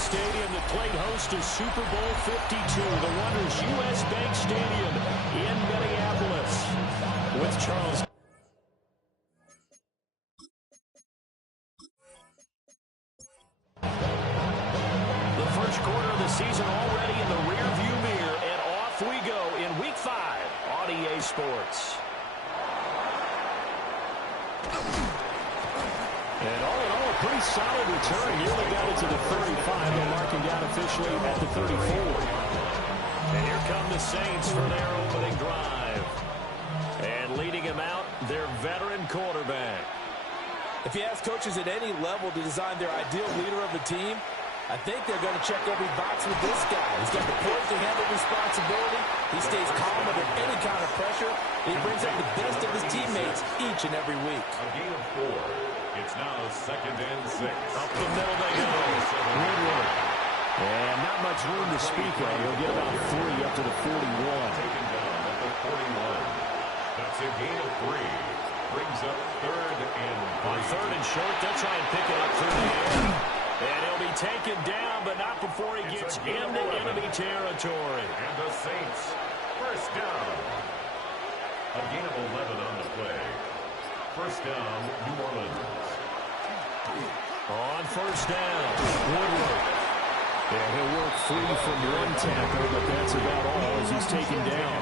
stadium that played host to Super Bowl 52, the wondrous U.S. Bank Stadium in Minneapolis. With Charles. The first quarter of the season already in the rearview mirror, and off we go in Week 5 on EA Sports. And all in all, a pretty solid return. Nearly got it to the 35. They're marking down officially at the 34. And here come the Saints for their opening drive. And leading him out, their veteran quarterback. If you ask coaches at any level to design their ideal leader of a team, I think they're going to check every box with this guy. He's got the poise to handle responsibility. He stays calm under any kind of pressure. And he brings out the best of his teammates each and every week. A gain of 4. It's now 2nd and 6. Up the middle they go. Woodward. And not much room to speak of. He'll get about 3 up to the 41. Taken down at the 41. That's a gain of 3. Brings up 3rd and 3. On 3rd and short, they'll try and pick it up through the air. And he'll be taken down, but not before he gets into enemy territory. And the Saints, first down. A gain of 11 on the play. First down, New Orleans. On first down, Woodward. Yeah, he'll work free from one tackle, but that's about all as he's taken down.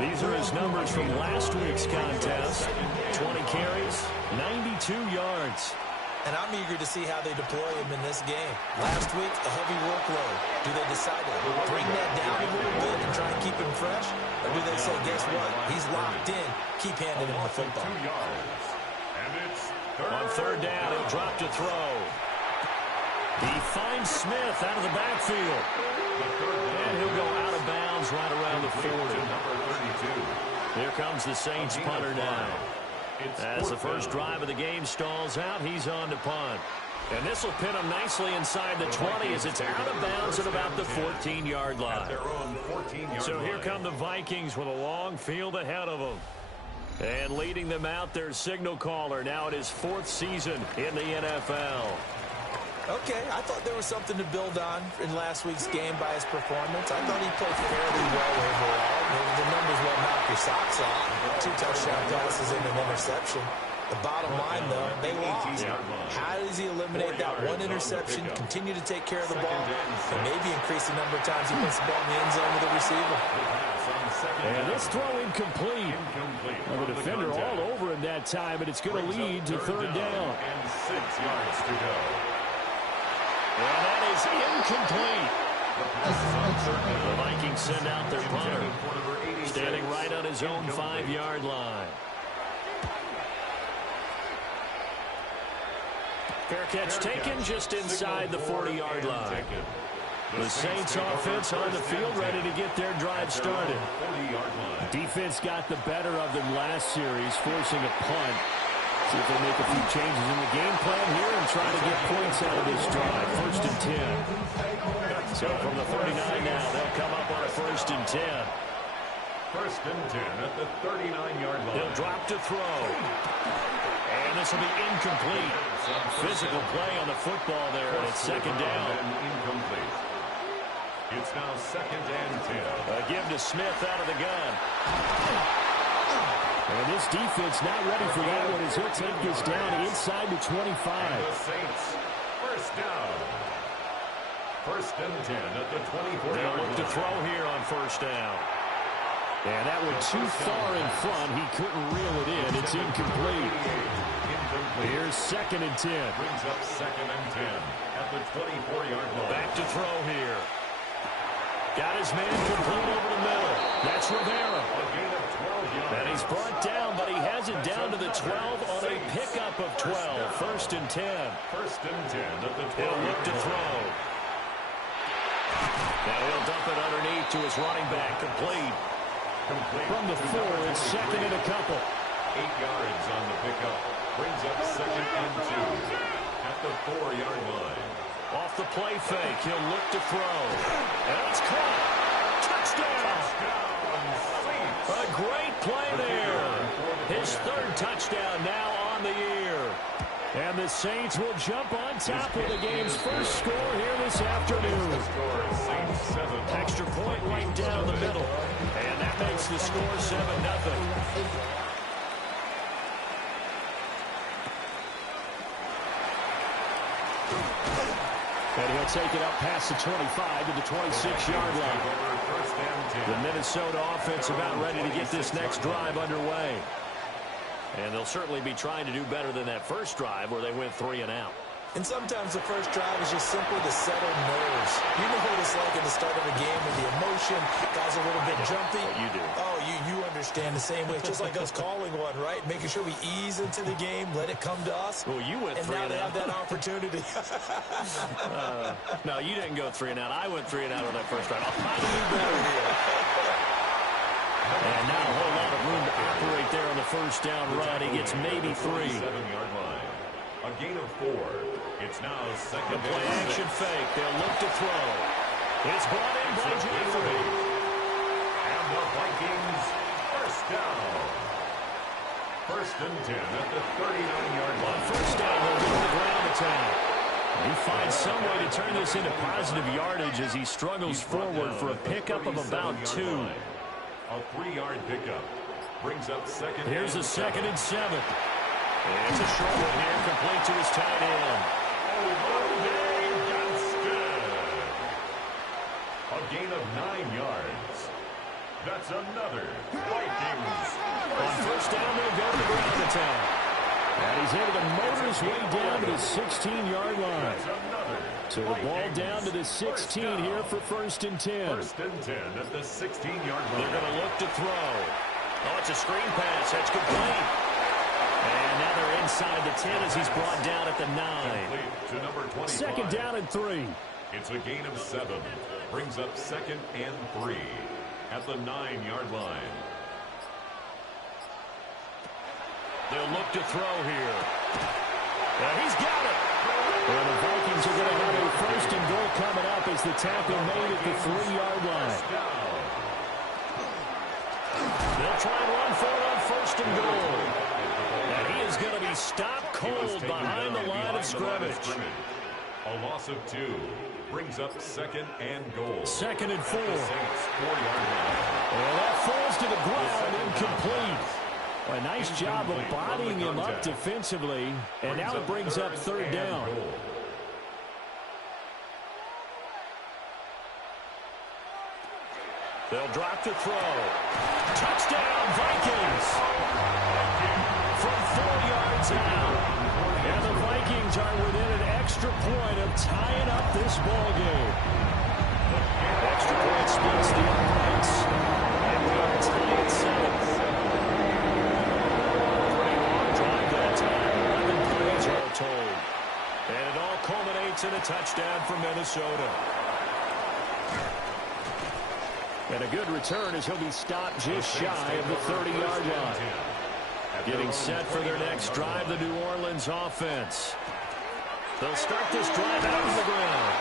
These are his numbers from last week's contest. 20 carries, 92 yards. And I'm eager to see how they deploy him in this game. Last week, a heavy workload. Do they decide to bring that down a little bit and try and keep him fresh? Or do they say, guess what? He's locked in. Keep handing him the football. 2 yards. And it's on 3rd down, he'll drop to throw. He finds Smith out of the backfield. And he'll go out of bounds right around the 40. Here comes the Saints punter now. As the first drive of the game stalls out, he's on to punt. And this will pin him nicely inside the 20 as it's out of bounds at about the 14-yard line. So here come the Vikings with a long field ahead of them. And leading them out, their signal caller now in his 4th season in the NFL. Okay, I thought there was something to build on in last week's game by his performance. I thought he played fairly well overall. The numbers will knock your socks off. 2 touchdown passes and an interception. The bottom line, though, they lost. How does he eliminate that one interception, continue to take care of the ball, and maybe increase the number of times he puts the ball in the end zone with the receiver? And this throw incomplete. Well, the defender all over him that time, but it's going to lead to 3rd down. And 6 yards to go. And that is incomplete. The Vikings send out their punter, standing right on his own 5-yard line. Fair catch taken just inside the 40-yard line. The Saints offense on the field ready to get their drive started. Defense got the better of them last series, forcing a punt. See if they make a few changes in the game plan here and try to get points out of this drive. 1st and 10. So from the 39 now, they'll come up on a 1st and 10. 1st and 10 at the 39-yard line. He'll drop to throw. And this will be incomplete. Physical play on the football there, and it's 2nd down. Incomplete. It's now 2nd and 10. A give to Smith out of the gun. And this defense not ready for that one as he'll take this down inside the 25. And the Saints, first down. 1st and 10 at the 24. They'll look to throw here on 1st down. And that one too far in front. He couldn't reel it in. It's incomplete. Here's 2nd and 10. Brings up 2nd and 10 at the 24-yard line. Back to throw here. Got his man complete over the middle. That's Rivera. A gain of 12 yards. And he's brought down, but he has it down to the 12 on a pickup of 12. 1st and 10. 1st and 10 at the 12. He'll look to throw. Now he'll dump it underneath to his running back. Complete. From the 4, it's 2nd and a couple. 8 yards on the pickup. Brings up 2nd and 2 at the 4-yard line. Off the play fake, he'll look to throw. And it's caught. Touchdown! A great play there. His 3rd touchdown now on the year. And the Saints will jump on top with the game's first score here this afternoon. Extra point right down the middle. And that makes the score 7-0. And he'll take it up past the 25 to the 26-yard line. The Minnesota offense about ready to get this next drive underway. And they'll certainly be trying to do better than that first drive where they went 3 and out. And sometimes the first drive is just simply to settle nerves. You know what it's like at the start of a game when the emotion guys a little bit jumpy. You do. Oh, you understand the same way. It's just like us calling one, right? Making sure we ease into the game, let it come to us. Well, you went 3 and out. And now they have that opportunity. No, you didn't go 3 and out. I went 3 and out on that first drive. I'll find you better here. And not a whole lot of room to operate there on the first down run. He gets maybe 3. 7-yard line. A gain of 4. It's now second. The play action fake. They'll look to throw. It's brought in by Jeffrey. And the Vikings first down. First and 10 at the 39-yard line. On first down, they'll go to the ground attack. He finds some way to turn this into positive yardage as he struggles forward for a pickup of about 2. A 3-yard pickup brings up second. Here's a 2nd and 7. And it's a short one here, complete to his tight end. A gain of 9 yards. That's another Vikings. On first down, they'll go to the ground attack. And he's able to motor his way down to the 16-yard line. So the ball down to the 16 here for first and 10. First and 10 at the 16-yard line. They're going to look to throw. Oh, it's a screen pass. That's complete. And now they're inside the 10 as he's brought down at the 9. To number 25. Second down and 3. It's a gain of 7. Brings up second and 3 at the 9-yard line. They'll look to throw here. He's got it. And the Vikings are going to have a first and goal coming up as the tackle made at the 3-yard line. They'll try and run for it on first and goal. And he is going to be stopped cold behind the line of scrimmage. A loss of 2 brings up second and goal. 2nd and 4. 4-yard line. And that falls to the ground, incomplete. A nice job of bodying him up defensively, and now it brings up 3rd down. They'll drop to throw. Touchdown, Vikings! From 4 yards out. And the Vikings are within an extra point of tying up this ball game. Extra point splits the uprights. And we are tied at 7. Told. And it all culminates in a touchdown for Minnesota. And a good return as he'll be stopped just shy of the 30-yard line. Getting set for their next drive, the New Orleans offense. They'll start this drive out of the ground.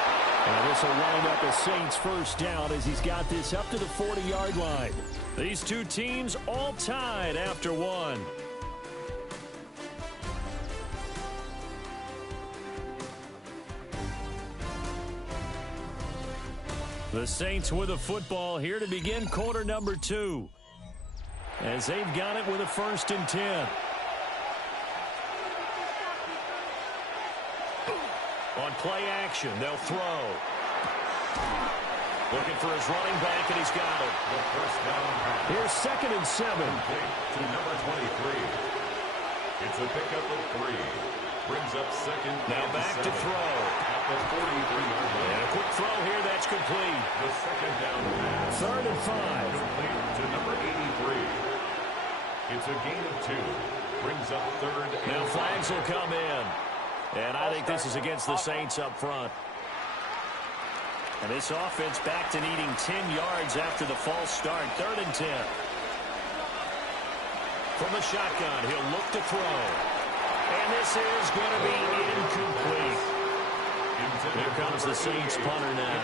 And this will wind up a Saints first down as he's got this up to the 40-yard line. These two teams all tied after 1. The Saints with a football here to begin quarter number 2. As they've got it with a first and 10. On play action, they'll throw. Looking for his running back, and he's got it. Here's 2nd and 7. To number 23. It's a pickup of 3. Brings up second. Now back to throw. At the 43-yard line. And a quick throw here, that's complete. The second down pass. 3rd and 5. Complete to number 83. It's a gain of 2. Brings up 3rd and 5. Now flags will come in. And I think this is against the Saints up front. And this offense back to needing 10 yards after the false start. 3rd and 10. From the shotgun, he'll look to throw. And this is going to be incomplete. Here comes the Saints punter now.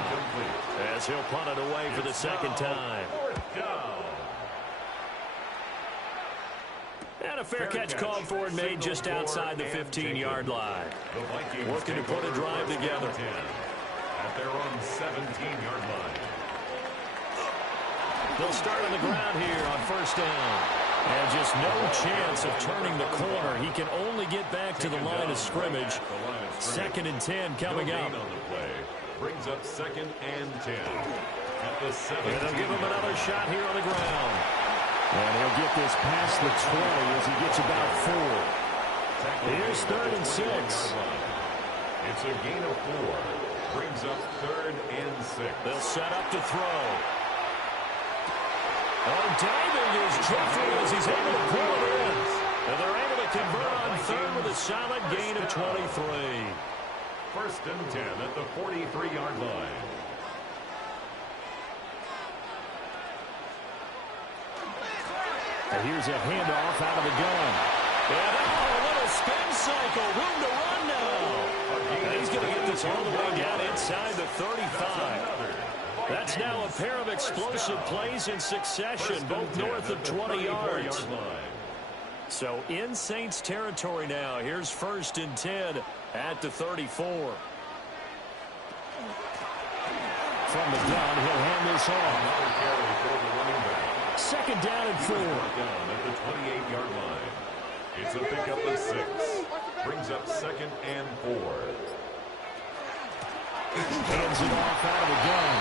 As he'll punt it away for the second time. And a fair catch called for and made just outside the 15-yard line. Looking to put a drive together. At their own 17-yard line. They'll start on the ground here on first down. And just no chance of turning the corner. He can only get back to the line of scrimmage. 2nd and 10 coming up. Brings up 2nd and 10. At the 7. And they'll give him another shot here on the ground. And he'll get this past the 20 as he gets about 4. Here's 3rd and 6. It's a gain of 4. Brings up 3rd and 6. They'll set up to throw. Oh, diving is Jeffrey as he's able to pull it in. And they're able to convert on 3rd with a solid gain of 23. 1st and 10 at the 43-yard line. And here's a handoff out of the gun. And a little spin cycle. Room to run now. And he's going to get this all the way down inside the 35. That's now a pair of explosive plays in succession, both north of 20 yards. So in Saints territory now. Here's 1st and 10 at the 34. From the gun, he'll hand this off. Another carry for the running back. 2nd down and 4. Down at the 28-yard line. It's a pickup of 6. Brings up 2nd and 4. Hands it off out of the gun.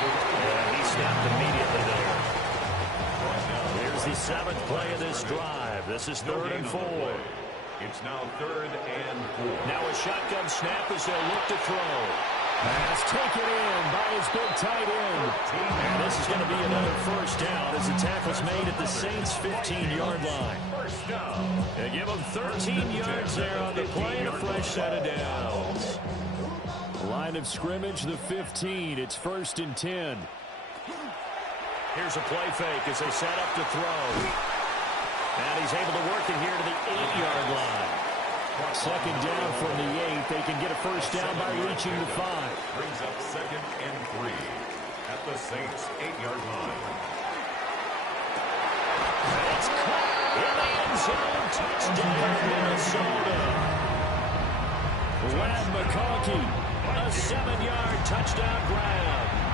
And he snapped immediately there. Here's the 7th play of this drive. This is 3rd and 4. It's now 3rd and 4. Now a shotgun snap as they'll look to throw. Pass taken in by his big tight end. And this is going to be another 1st down as the tackle's made at the Saints' 15-yard line. They give him 13 yards there on the play and a fresh set of downs. Line of scrimmage, the 15. It's 1st and 10. Here's a play fake as they set up to throw. And he's able to work it here to the 8-yard line. 2nd down from the 8. They can get a 1st down by reaching the 5. Brings up 2nd and 3 at the Saints' 8-yard line. And it's caught in the end zone. Touchdown, Minnesota. Lad McConkey, a 7-yard touchdown grab.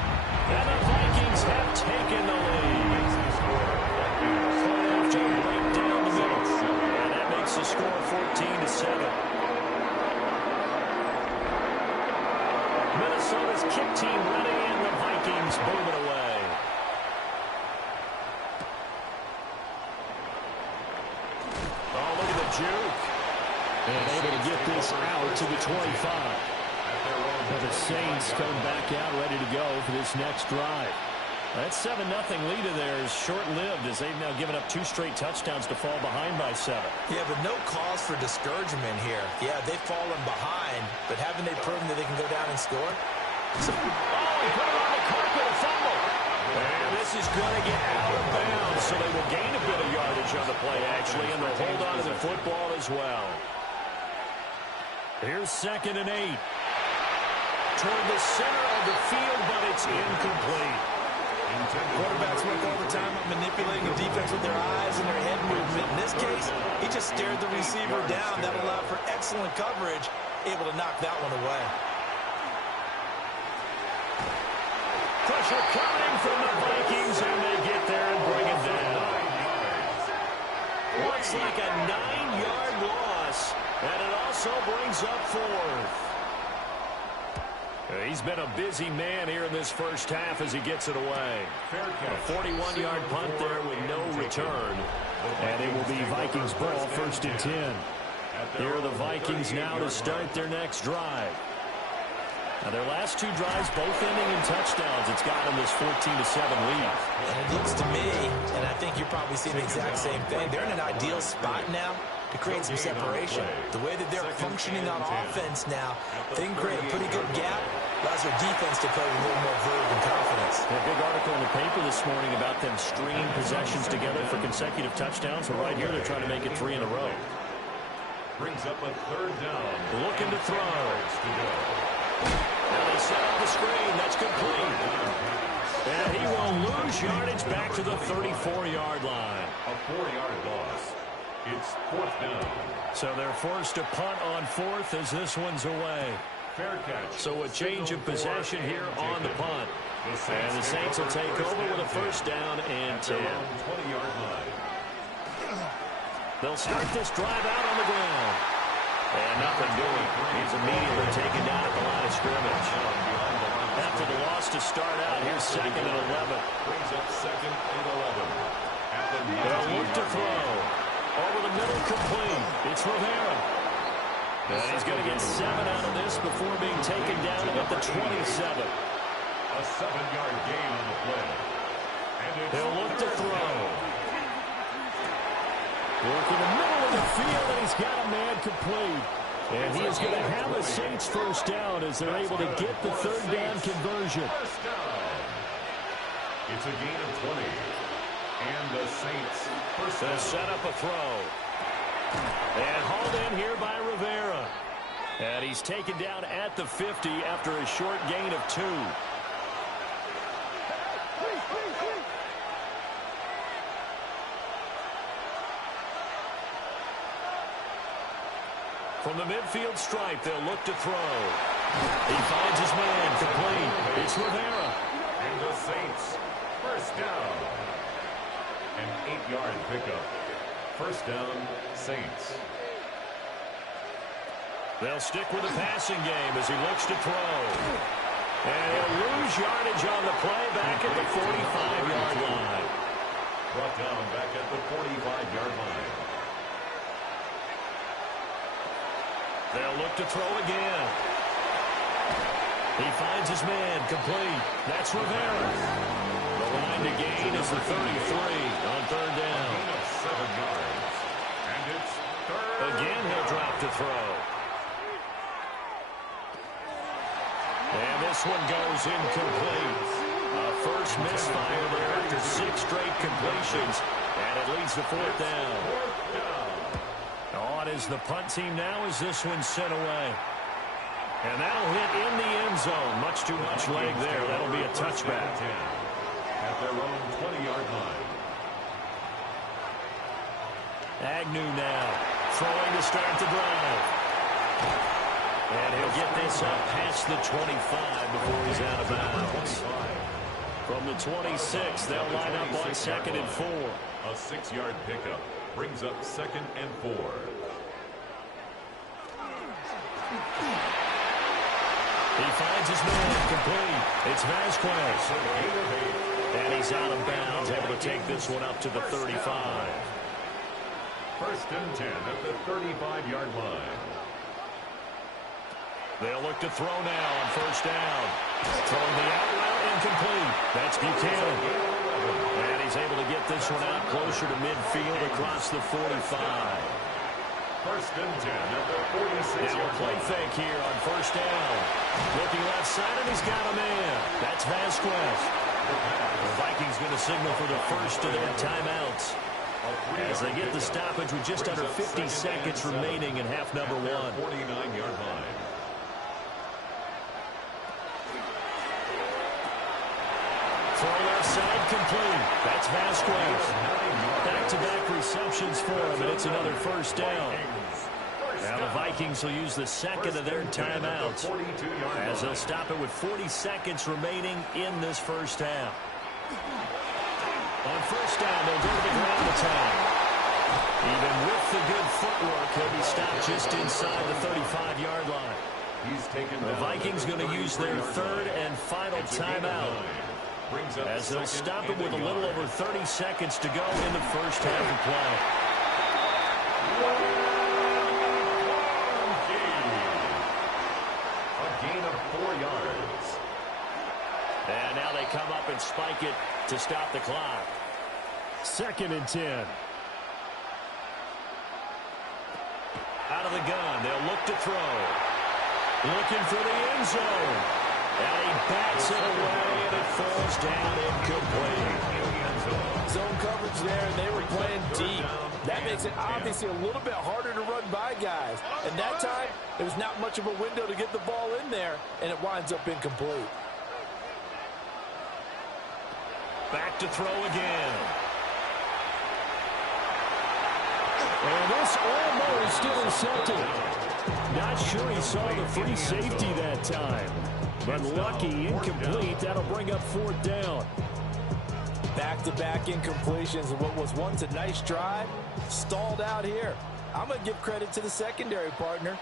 And the Vikings have taken the lead. After a break down the middle. And that makes the score 14-7. Minnesota's kick team ready, and the Vikings boom it away. Oh, look at the juke. And able to get this out to the 25. And the Saints coming back out ready to go for this next drive. That 7-0 lead of theirs is short-lived as they've now given up 2 straight touchdowns to fall behind by 7. Yeah, but no cause for discouragement here. Yeah, they've fallen behind, but haven't they proven that they can go down and score? He put it on the carpet, a fumble. And this is going to get out of bounds, so they will gain a bit of yardage on the play, actually, and they'll hold on to the football as well. Here's 2nd and 8. Toward the center of the field, but it's incomplete. Quarterbacks work all the time on manipulating the defense with their eyes and their head movement. In this case, he just stared the receiver down. That allowed for excellent coverage, able to knock that one away. Pressure coming from the Vikings, and they get there and bring it down. Looks like a 9-yard loss, and it also brings up 4th. He's been a busy man here in this first half as he gets it away. A 41-yard punt there with no return. And it will be Vikings ball, 1st and 10. Here are the Vikings now to start their next drive. Now their last 2 drives both ending in touchdowns. It's got them this 14-7 lead. And it looks to me, and I think you're probably seeing the exact same thing, they're in an ideal spot now to create some separation. The way that they're functioning on offense now, they can create a pretty good gap. Allows their defense to play with a little more verve and confidence. A big article in the paper this morning about them stringing possessions together for consecutive touchdowns. But right here, they're trying to make it 3 in a row. Brings up a 3rd down. Looking to throw. Now they set up the screen. That's complete. And he will lose yardage back to the 34-yard line. A 4-yard loss. It's fourth down. So they're forced to punt on fourth as this one's away. Fair catch. So a change of possession here on the punt. And the Saints will take over with a first down and 10. 20-yard line. They'll start this drive out on the ground. And nothing doing. He's immediately taken down at the line of scrimmage. After the loss to start out, here's second and 11. Brings up second and 11. They'll look to throw. Over the middle, complete. It's Rivera. And he's going to get 7 out of this before being taken down at the 27. A 7-yard gain on the play. And He'll look to throw. Work in the middle of the field, and he's got a man complete. And he is going to have a Saints first down as they're able to get the third down conversion. First down. It's a gain of 20. And the Saints first down. They'll set up a throw. And hauled in here by Rivera. And he's taken down at the 50 after a short gain of 2. From the midfield stripe, they'll look to throw. He finds his man, complete. It's Rivera. And the Saints, first down. An 8-yard pickup. First down, Saints. They'll stick with the passing game as he looks to throw. And he'll lose yardage on the play back at the 45-yard line. Brought down back at the 45-yard line. They'll look to throw again. He finds his man, complete. That's Rivera. The line to gain is the 33 on third down. 7 yards. And it's third. Again, he'll drop to throw. And this one goes incomplete. A first misfire there after 6 straight completions. And it leads to fourth down. On is the punt team now as this one's sent away. And that'll hit in the end zone. Much too much leg there. That'll be a touchback. At their own 20-yard line. Agnew now throwing to start the drive. And he'll get this up past the 25 before he's out of bounds. From the 26, they'll line up on second and 4. A 6-yard pickup brings up second and 4. He finds his man, complete. It's Vasquez. And he's out of bounds, able to take this one up to the 35. First and 10 at the 35-yard line. They'll look to throw now on first down. Throwing the out route incomplete. That's Buchanan. And he's able to get this one out closer to midfield across the 45. First and 10 at the 46-yard line. Play fake here on first down. Looking left side, and he's got a man. That's Vasquez. The Vikings going to signal for the first of their timeouts as they get the stoppage with just under 50 seconds remaining in half number 1. 49-yard line. Throw left side complete. That's Vasquez. Back-to-back receptions for him, and it's another first down. Now the Vikings will use the second of their timeouts as they'll stop it with 40 seconds remaining in this first half. On first down, they'll go to the ground attack. Even with the good footwork, he'll be stopped just inside the 35-yard line. The Vikings going to use their third and final timeout as they'll stop it with a little over 30 seconds to go in the first half of play. A gain of 4 yards. And now they come up and spike it to stop the clock. Second and 10. Out of the gun, they'll look to throw. Looking for the end zone. And he bats it away, and it falls down incomplete. Zone coverage there, and they were playing deep. That makes it obviously a little bit harder to run by guys. And that time, there was not much of a window to get the ball in there, and it winds up incomplete. Back to throw again. And pass almost intercepted. Not sure he saw the free safety that time. But lucky, incomplete. That'll bring up 4th down. Back-to-back incompletions of what was once a nice drive, stalled out here. I'm going to give credit to the secondary partner.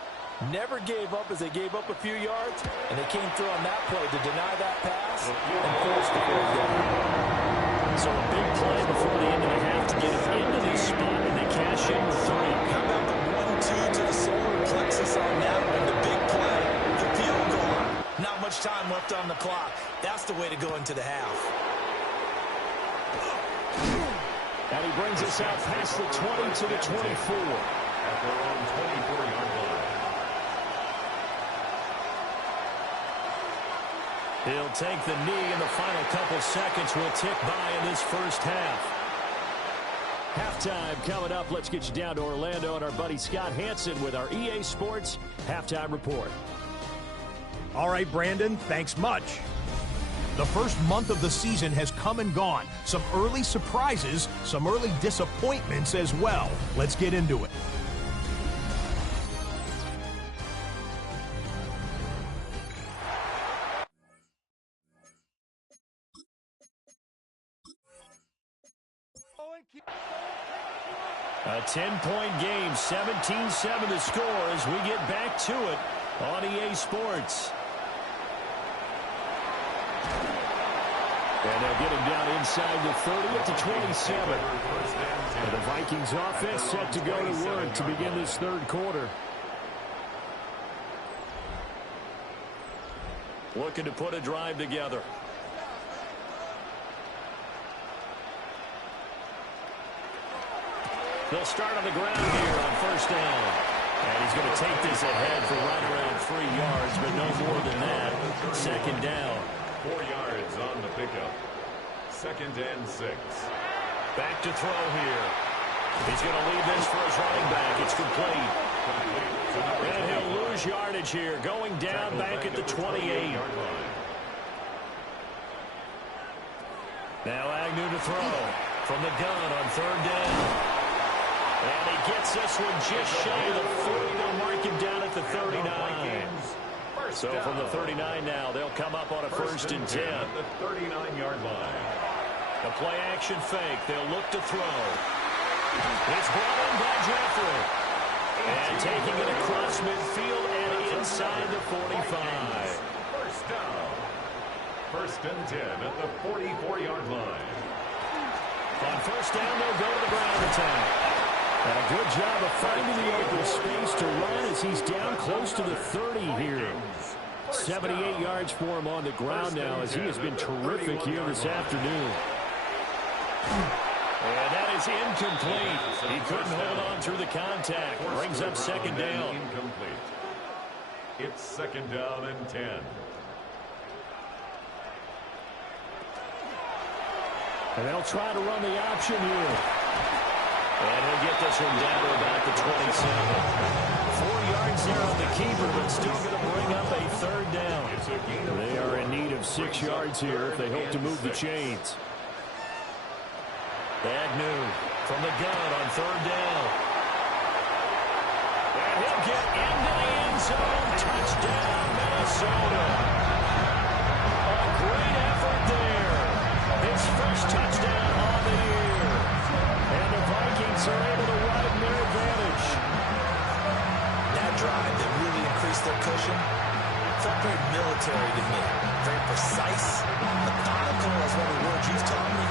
Never gave up as they gave up a few yards, and they came through on that play to deny that pass and force the 4th down. So a big play before the end of the half to get them into this spot, and they cash in with 3. How about the 1-2 to the solar plexus on that one? The big play, the field goal. Not much time left on the clock. That's the way to go into the half. And he brings us out past the 20 to the 24. At their own 24-yard line. He'll take the knee, and the final couple seconds will tick by in this first half. Halftime coming up. Let's get you down to Orlando and our buddy Scott Hansen with our EA Sports Halftime Report. All right, Brandon, thanks much. The first month of the season has come and gone. Some early surprises, some early disappointments as well. Let's get into it. A 10-point game, 17-7 to score as we get back to it on EA Sports. And they'll get him down inside the 30 at the 27. And the Vikings offense set to go to work to begin this third quarter. Looking to put a drive together. They'll start on the ground here on first down. And he's going to take this ahead for right around 3 yards, but no more than that. Second down. 4 yards on the pickup. 2nd and 6. Back to throw here. He's going to leave this for his running back. It's complete. And he'll lose yardage here. Going down back at the 28. Now Agnew to throw from the gun on 3rd down. And he gets this one just shy of the 40. They'll mark him down at the 39. So from the 39 now, they'll come up on a 1st and 10. At the 39-yard line. The play action fake. They'll look to throw. It's brought in by Jeffrey. And taking it across midfield and inside the 45. First down. 1st and 10 at the 44-yard line. On first down, they'll go to the ground attack. And a good job of finding the open space to run as he's down close to the 30 here. 78 yards for him on the ground now as he has been terrific here this afternoon. And that is incomplete. He couldn't hold on through the contact. Brings up 2nd down. Incomplete. It's 2nd down and 10. And they'll try to run the option here. And he'll get this one down to about the 27. 4 yards there on the keeper, but still going to bring up a 3rd down. They are in need of 6 yards here if they hope to move the chains. Agnew from the gun on 3rd down. And he'll get into the end zone. Touchdown, Minnesota. A great effort there. His first touchdown on the year. And the Vikings are able to widen their advantage. That drive that really increased their cushion felt very military to me. Very precise, methodical, as one of the words you've taught me.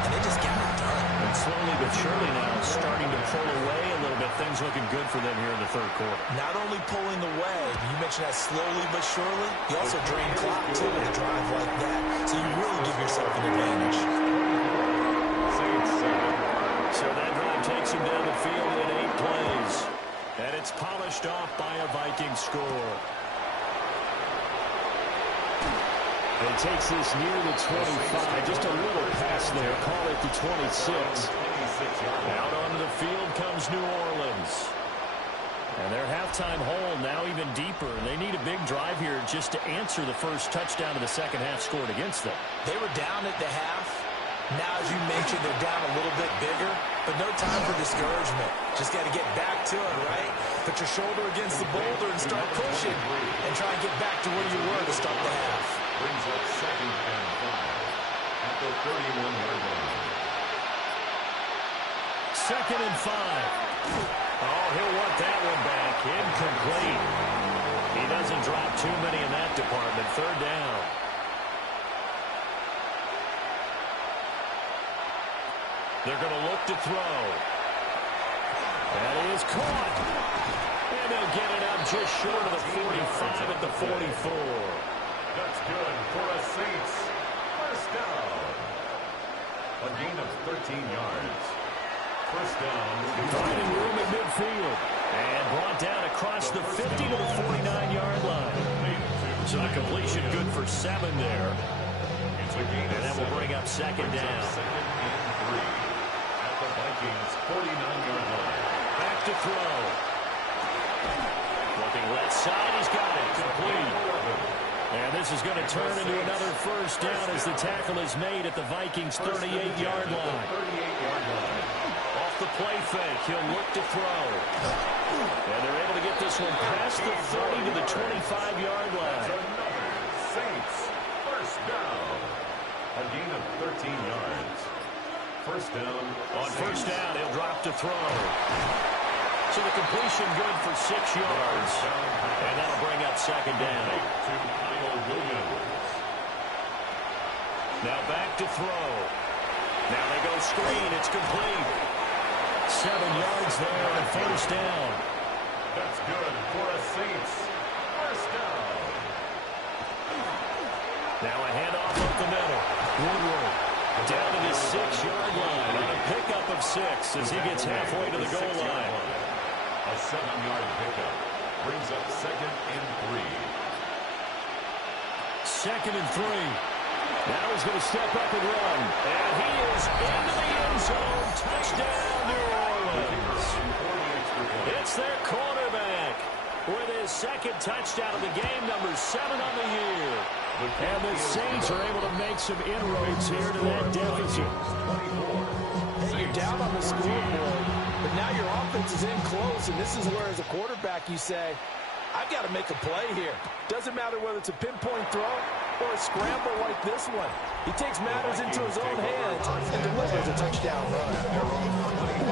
And they just got it done. And slowly but surely now starting to pull away a little bit. Things looking good for them here in the 3rd quarter. Not only pulling away, you mentioned that slowly but surely, you also drain clock too with a drive like that. So you really give yourself an advantage. So that drive takes him down the field in 8 plays. And it's polished off by a Viking score. It takes this near the 25. Just a little pass there. Call it the 26. Out onto the field comes New Orleans. And their halftime hole now even deeper. They need a big drive here just to answer the first touchdown of the second half scored against them. They were down at the half. Now, as you mentioned, they're down a little bit bigger. but no time for discouragement. Just got to get back to it, right? Put your shoulder against the boulder and start pushing and try and get back to where you were to start the half. Brings up 2nd and 5 at the 31-yard line. 2nd and 5. Oh, he'll want that one back. Incomplete. He doesn't drop too many in that department. 3rd down. They're going to look to throw. That is caught. And they'll get it up just short of the 45 at the 44. That's good for a Saints. 1st down. A gain of 13 yards. 1st down. Finding room at midfield. And brought down across the 50 to the 49-yard line. So the completion good for 7 there. It's a gain and that will bring up 2nd down. 2nd and 3 at the Vikings' 49-yard line. Back to throw. Looking left side, he's got it. Complete. And this is going to turn into another 1st down as the tackle is made at the Vikings' 38-yard line. 38-yard line. Off the play fake, he'll look to throw. And they're able to get this one past the 30 to the 25-yard line. Saints, 1st down. A gain of 13 yards. 1st down. On 1st down, he'll drop to throw. So the completion good for 6 yards. And that'll bring up 2nd down. To Kyle Williams. Now back to throw. Now they go screen. It's complete. 7 yards there on 1st down. That's good for a Saints. 1st down. Now a handoff up the middle. Woodward down to the 6-yard line on a pickup of 6 as he gets halfway to the goal line. A 7-yard pickup brings up 2nd and 3. 2nd and 3. Now he's going to step up and run. And he is into the end zone. Touchdown, New Orleans. It's their quarterback with his 2nd touchdown of the game, number 7 on the year. And the Saints are able to make some inroads here to that deficit. Hey, you're down on the scoreboard, but now your offense is in close, and this is where, as a quarterback, you say, I've got to make a play here. Doesn't matter whether it's a pinpoint throw or a scramble like this one. He takes matters into his own hands and delivers a touchdown run.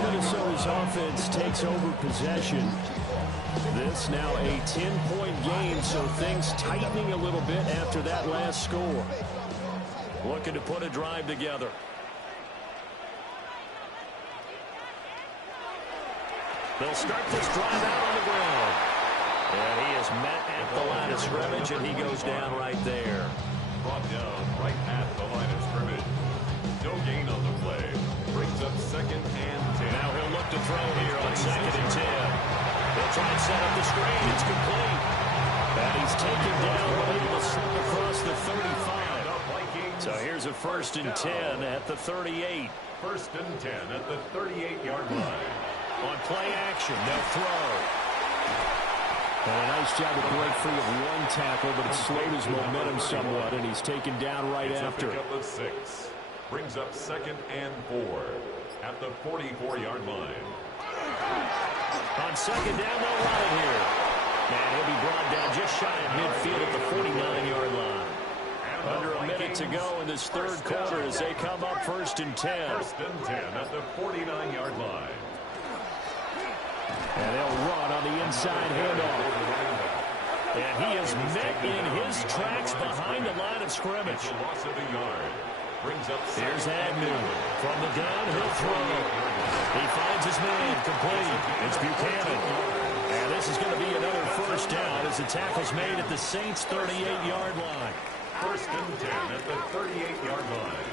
Minnesota's offense takes over possession. This now a 10-point game, so things tightening a little bit after that last score. Looking to put a drive together. They'll start this drive out on the ground. And he is met at the line of scrimmage, and he goes down right there. Brought down right at the line of scrimmage. No gain on the play. Brings up 2nd and 10. Now he'll look to throw here on 2nd and 10. They'll try and set up the screen. It's complete. And he's taken down, but able to slip across the 35. So here's a 1st and 10 at the 38. 1st and 10 at the 38-yard line. On play action, they'll throw. And a nice job to break free of one tackle, but it slowed his momentum somewhat, and he's taken down right after. It's a pickup of 6. Brings up 2nd and 4 at the 44-yard line. On 2nd down, they'll run it here. And he'll be brought down just shy of midfield at the 49-yard line. Under a minute to go in this 3rd quarter as they come up 1st and 10. 1st and 10 at the 49-yard line. And they'll run on the inside handoff. And he is met in his tracks behind the line of scrimmage. Loss of a yard. Brings up. Here's Agnew. From the gun, he'll throw. He finds his man. Complete. It's Buchanan. And this is going to be another 1st down as the tackle's made at the Saints' 38-yard line. 1st and 10 at the 38-yard line.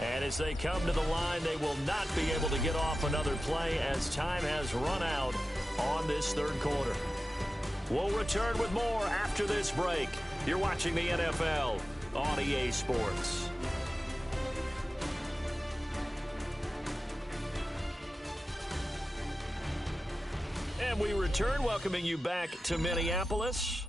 And as they come to the line, they will not be able to get off another play as time has run out on this 3rd quarter. We'll return with more after this break. You're watching the NFL on EA Sports. And we return, welcoming you back to Minneapolis.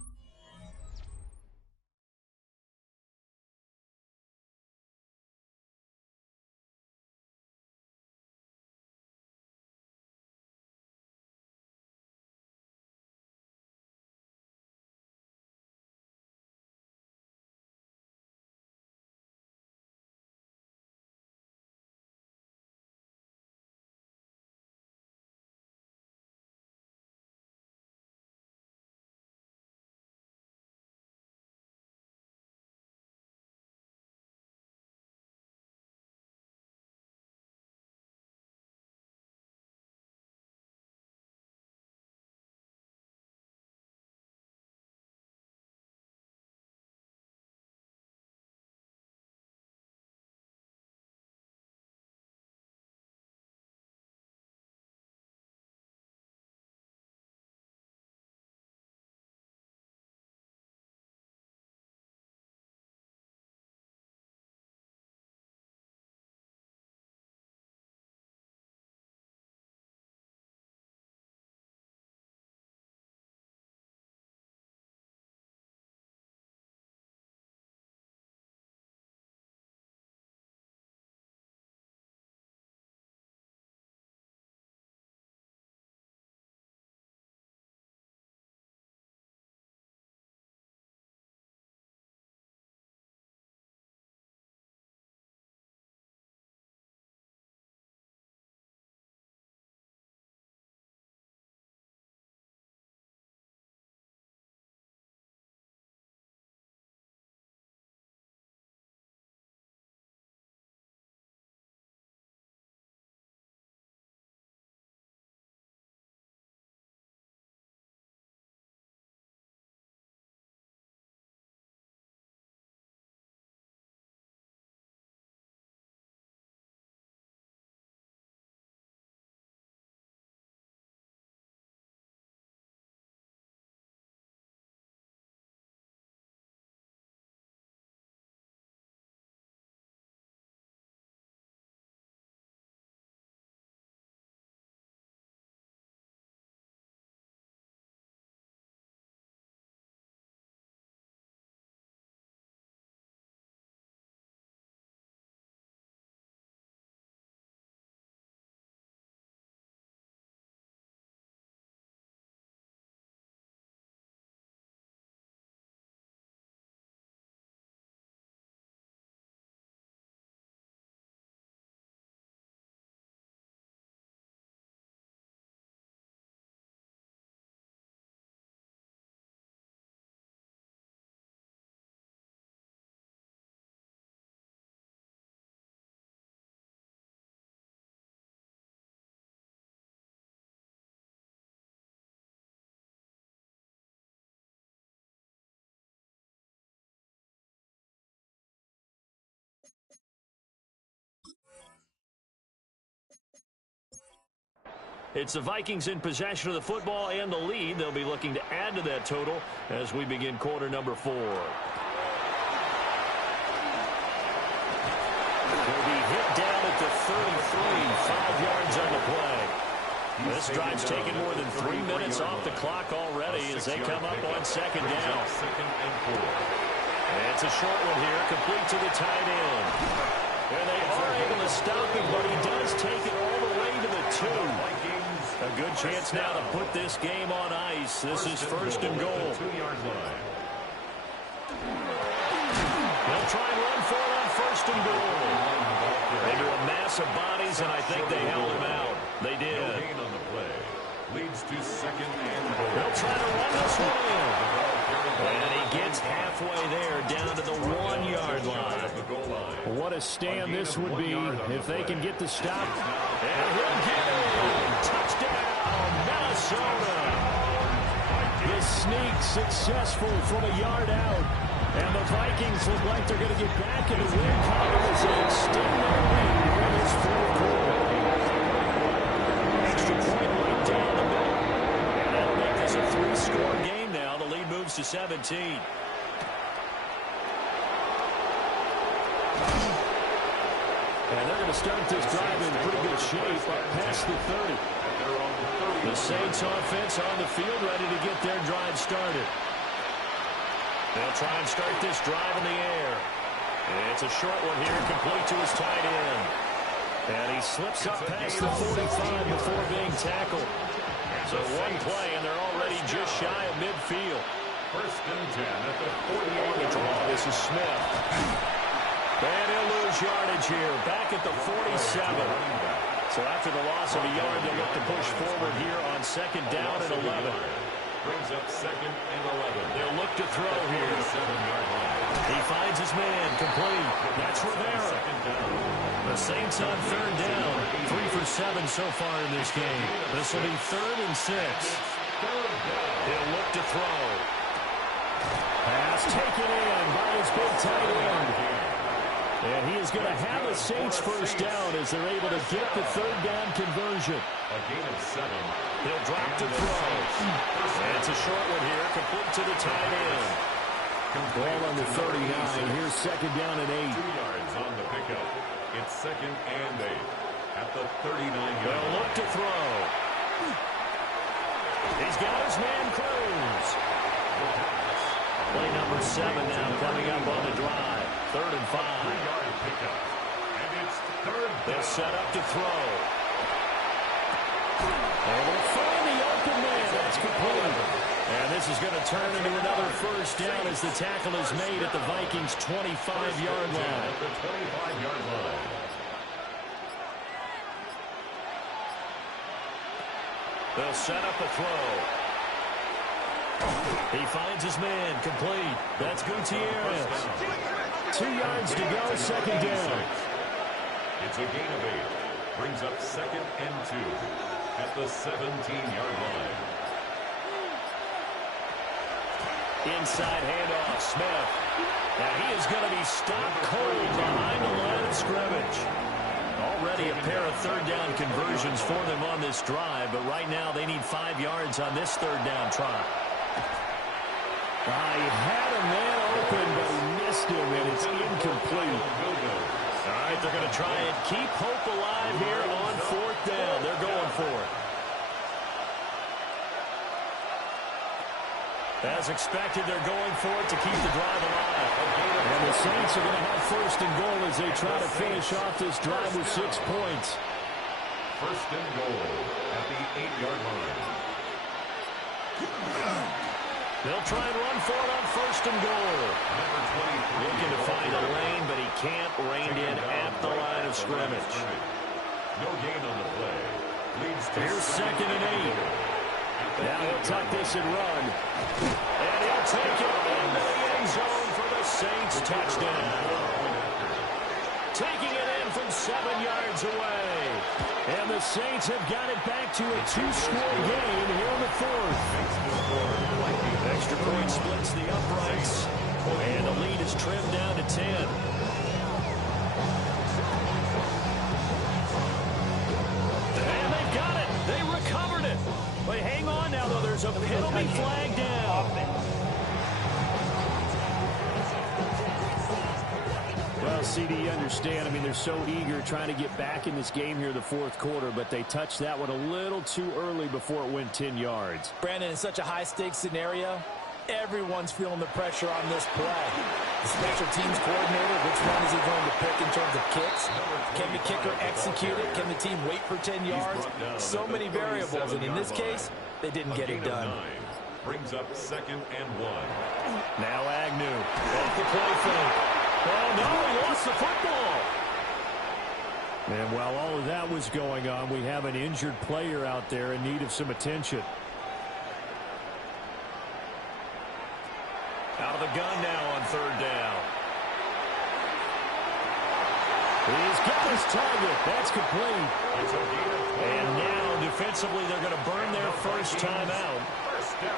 It's the Vikings in possession of the football and the lead. They'll be looking to add to that total as we begin quarter number 4. He'll be hit down at the 33, 5 yards on the play. This drive's taken more than 3 minutes off the clock already as they come up on second down. It's a short one here, complete to the tight end. And they are able to stop him, but he does take it all the way to the 2. A good chance now to put this game on ice. This is first and goal. They'll try and run for it on first and goal. Into a mass of bodies, and I think they held him out. They did. Leads to second and goal. They'll try to run this one in. And he gets halfway there, down to the 1-yard line. What a stand this would be if they can get the stop. And he'll get it. Touchdown, Minnesota. The sneak successful from a yard out. And the Vikings look like they're going to get back in the win column as they extend their lead in this fourth quarter. Extra point right down the middle. And that'll make this a 3-score game now. The lead moves to 17. And they're going to start this drive in pretty good shape up past the 30. The Saints offense on the field ready to get their drive started. They'll try and start this drive in the air. It's a short one here, complete to his tight end. And he slips up past the 45 before being tackled. So one play, and they're already just shy of midfield. First and 10 at the 40 On the draw, this is Smith. And he'll lose yardage here, back at the 47. So after the loss of a yard, they'll look to push forward here on second down and 11. Brings up second and 11. They'll look to throw here. 7-yard line. He finds his man, complete. That's Rivera. The Saints on third down. 3 for 7 so far in this game. This will be 3rd and 6. He'll look to throw. Pass taken in by his big tight end. And he is going to have the Saints first down as they're able to get the third down conversion. A gain of 7. He'll drop to throw. And it's a short one here, complete to the tight end. Ball on the 39. Here's second down and 8. 2 yards on the pickup. It's second and 8 at the 39-yard They'll line. look to throw. He's got his man Cruz. Play number 7 now coming up on the drive. 3rd and 5. 3-yard pickup. And it's third down. They'll set up to throw. Able to find the open man. That's complete. And this is going to turn into another first down as the tackle is made at the Vikings' 25-yard line. At the 25-yard line. They'll set up a throw. He finds his man, complete. That's Gutierrez. 2 yards to go, second down. It's a gain of 8. Brings up second and 2 at the 17-yard line. Inside handoff, Smith. Now he is going to be stopped cold behind the line of scrimmage. Already a pair of third down conversions for them on this drive, but right now they need 5 yards on this third down try. He had a man open, but he missed him, and it's incomplete. All right, they're going to try and keep hope alive here on fourth down. They're going for it. As expected, they're going for it to keep the drive alive. And the Saints are going to have first and goal as they try to finish off this drive with 6 points. First and goal at the 8-yard line. They'll try and run for it on first and goal. Looking to find a lane, but he can't rein in at the line of scrimmage. No gain on the play. Leads to Here's second and 8. Now he'll tuck this and run. And he'll take it into the end zone for the Saints touchdown. Taking it in from 7 yards away. And the Saints have got it back to a 2-score game here in the fourth. Extra point splits the uprights. And the lead is trimmed down to 10. And they've got it. They recover. there's a penalty flag down. Well, CD, you understand. I mean, they're so eager trying to get back in this game here in the fourth quarter, but they touched that one a little too early before it went 10 yards. Brandon, in such a high-stakes scenario, everyone's feeling the pressure on this play. The special teams coordinator, which one is he going to pick in terms of kicks? Can the kicker execute it? Can the team wait for 10 yards? So many variables, and in this case, they didn't get it done. Brings up 2nd and 1. Now Agnew off the play fake. Oh, no, he lost the football. And while all of that was going on, we have an injured player out there in need of some attention. Out of the gun now on 3rd down. He's got his target. That's complete. And now, defensively, they're going to burn their first timeout.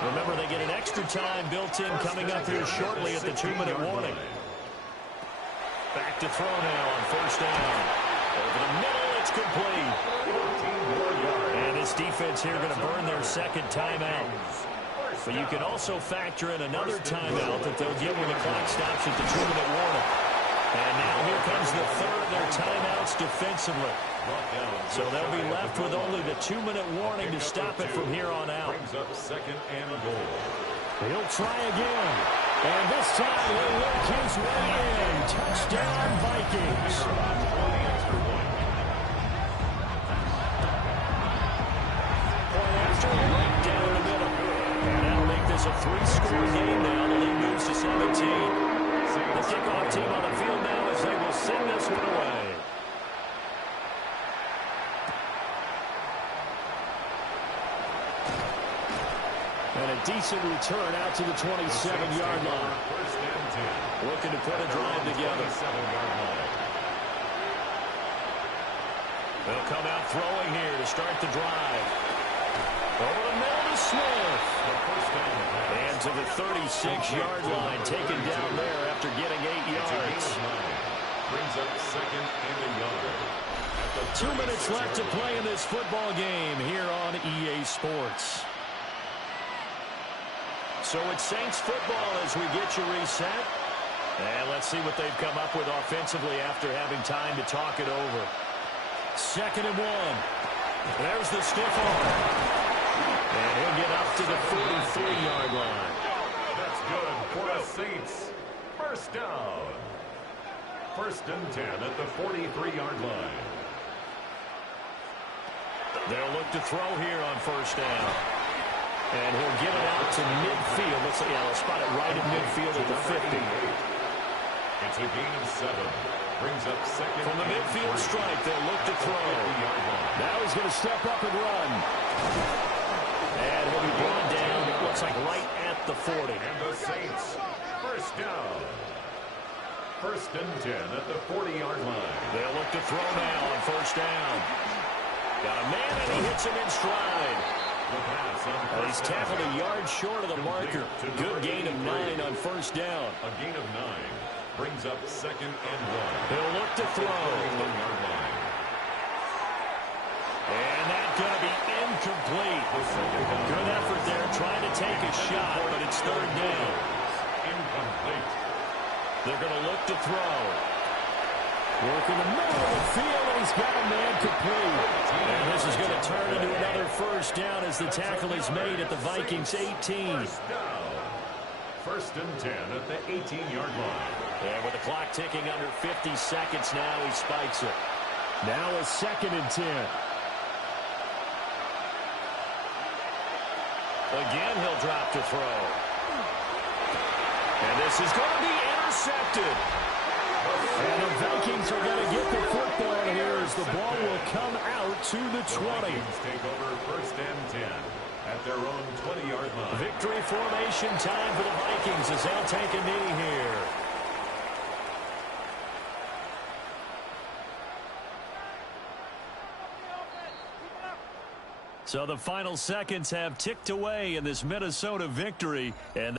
Remember, they get an extra time built in coming up here shortly at the 2-minute warning. Back to throw now on 1st down. Over the middle, it's complete. And this defense here going to burn their 2nd timeout. But you can also factor in another timeout that they'll get when the clock stops at the 2-minute warning. And now here comes the 3rd of their timeouts defensively. So they'll be left with only the 2-minute warning to stop it from here on out. Brings up 2nd and goal. He'll try again. And this time he'll work his way in. Touchdown, Vikings. Point after, right down the middle. And that'll make this a 3-score game now. The lead moves to 17. The kickoff team on the field now as they will send this one away. And a decent return out to the 27-yard line. Looking to put a drive together. They'll come out throwing here to start the drive. Over the middle to Smith. And to the 36-yard line, taken down there after getting 8 yards. Brings up 2nd and a yard. 2 minutes left to play in this football game here on EA Sports. So it's Saints football as we get you reset. And let's see what they've come up with offensively after having time to talk it over. 2nd and 1. There's the stiff arm. And he'll get up to the 43-yard line. That's good for the Saints. 1st down. 1st and 10 at the 43-yard line. They'll look to throw here on 1st down. And he'll get it out to midfield. Let's see, they'll spot it right at midfield at the 50. It's a gain of 7. Brings up 2nd. From the midfield stripe, they'll look to throw. Now he's going to step up and run. And he'll be brought down, it looks like right at the 40. And the Saints, 1st down. 1st and 10 at the 40-yard line. They'll look to throw now on 1st down. Got a man, and he hits him in stride. He's tackled a yard short of the marker. Good gain of 9 on 1st down. A gain of 9 brings up 2nd and 1. He'll look to throw. And that's going to be incomplete. Good effort there trying to take a shot, but it's 3rd down. Incomplete. They're going to look to throw. Work in the middle of the field, and he's got a man complete. And this is going to turn into another 1st down as the tackle is made at the Vikings 18. 1st down. 1st and 10 at the 18-yard line. And with the clock ticking under 50 seconds now, he spikes it. Now a 2nd and 10. Again, he'll drop to throw. And this is going to be intercepted. And the Vikings are going to get the football here as the ball will come out to the 20. Vikings take over 1st and 10 at their own 20-yard line. Victory formation time for the Vikings as they'll take a knee here. So the final seconds have ticked away in this Minnesota victory. And